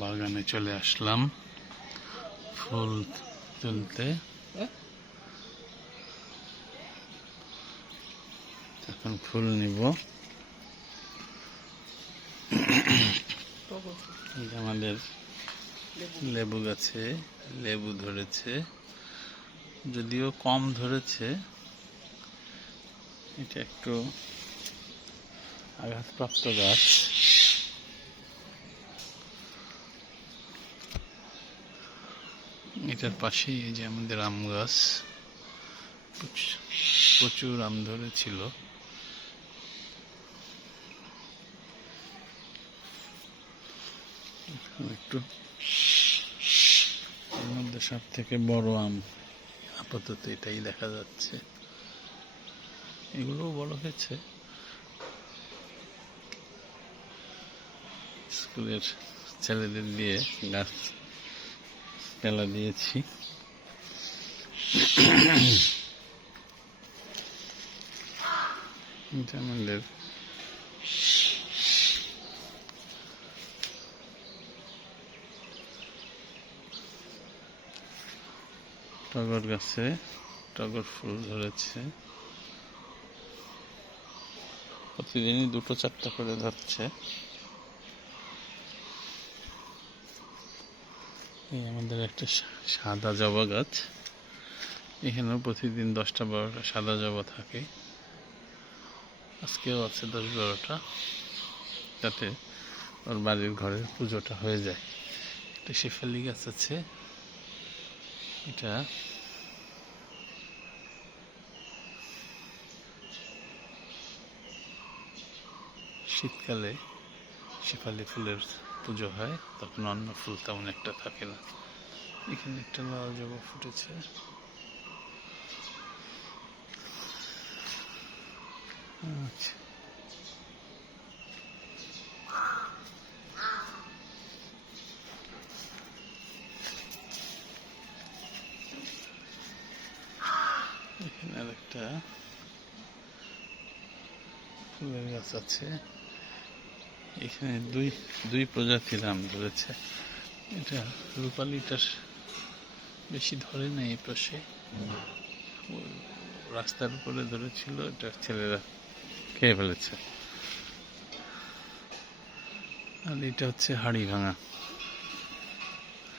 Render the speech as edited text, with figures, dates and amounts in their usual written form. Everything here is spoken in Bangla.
বাগানে চলে আসলাম ফুল তুলতে। এখন ফুল নিব। আমাদের লেবু গাছে লেবু ধরেছে, যদিও কম ধরেছে। এটা একটু আঘাতপ্রাপ্ত গাছ। এটার পাশেই এই যে আমাদের আম গাছ, প্রচুর আম ধরেছিল। একটু এর মধ্যে সব থেকে বড় আম আপাতত এটাই দেখা যাচ্ছে। এগুলোও বড় হয়েছে। স্কুলের ছেলেদের দিয়ে গাছ পেলা দিয়েছি। এটা আমাদের টগর গাছে টগর ফুল ধরেছে। প্রতিদিনই 2-4টা করে ধরছে। এই আমাদের একটা সাদা জবা গাছ, এখানেও প্রতিদিন 10টা-12টা সাদা জবা থাকে। আজকেও আছে 10-12টা, যাতে ওর বাড়ির ঘরের পুজোটা হয়ে যায়। একটা শেফালি গাছ আছে, এটা শীতকালে শেফালি ফুলের পুজো হয়, তখন অন্য ফুল তেমন একটা থাকে না। এখানে একটা লাল জবা ফুটেছে। আচ্ছা, এখানে আর একটা ফুলের গাছ আছে। এখানে দুই প্রজাতির আম ধরেছে। এটা রূপালিটার বেশি ধরে না, এই পাশে রাস্তার উপরে ধরেছিল, এটা ছেলেরা খেয়ে ফেলেছে। আর এটা হচ্ছে হাড়ি ভাঙা।